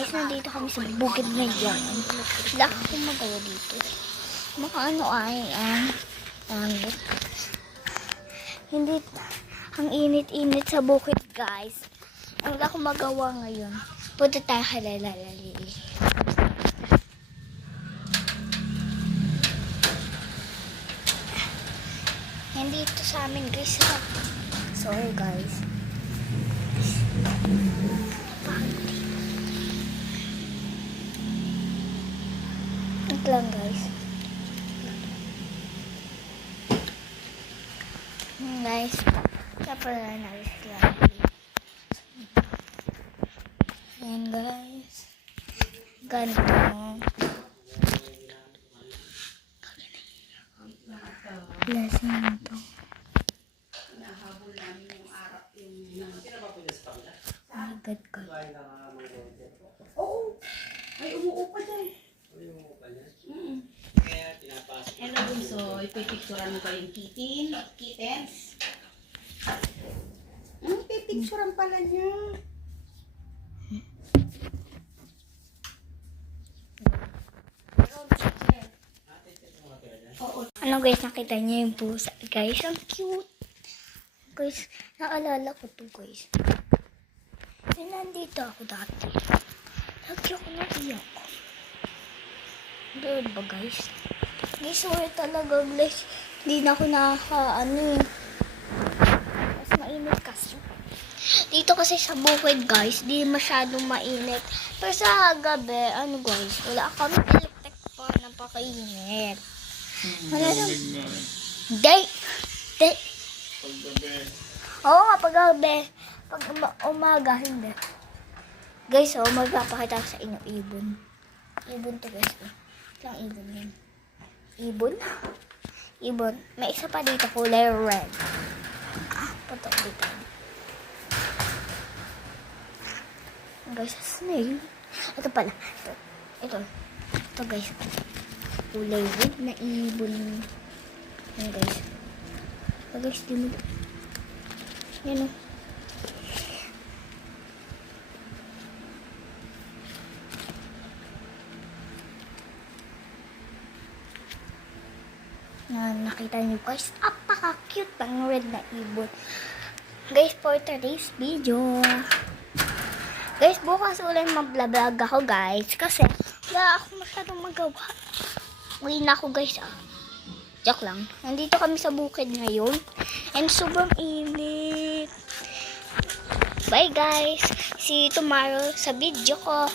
guys, nandito kami sa bukid ngayon. Wala akong magawa dito. Mga ano ay, hindi, ang init-init sa bukid guys. Wala akong magawa ngayon. Punta tayo kay Lalalili. Hindi ito sa amin guys. Sorry guys. Ito lang guys. Guys, kapag nalis lang. Ayan guys. Ganito. Lasing ito. Agad ko. Oo. Ay, umuupa dyan. Hello, Bunso. Ipipicturan mo ba yung kittens? Pipicturan pala niya. Ano guys, nakita niyo yung pusa guys? Ang cute. Guys, naalala ko to guys. Nandito ako dati. Lagi ako naiyak. Doon ba guys? Guys, sorry talaga guys. Hindi na ako mas mainit kasi. Dito kasi sa bukid guys, di masyadong mainit. Pero sa gabi, guys, wala kami electric fan, napakainit. Wala lang. Day. Paggabi. Oo nga, paggabi. Pag umaga, hindi. Guys, magpapakita ko sa inyo ibon. Ibon to guys. Ilang ibon yun? Ibon? Ibon. May isa pa dito, kulay red. Patok dito. Guys, snail. Ito pala. Ito guys. Kulay red na ibon. Yan guys. Ito guys, din. Yan o. Nakita niyo guys, apaka-cute ng red na ibon. Guys, for today's video. Guys, bukas ulit mag-vlog ako guys. Kasi, wala ako masyadong magawa. Uwi na ako guys. Joke lang. Nandito kami sa bukid ngayon. And sobrang init. Bye guys. See you tomorrow sa video ko.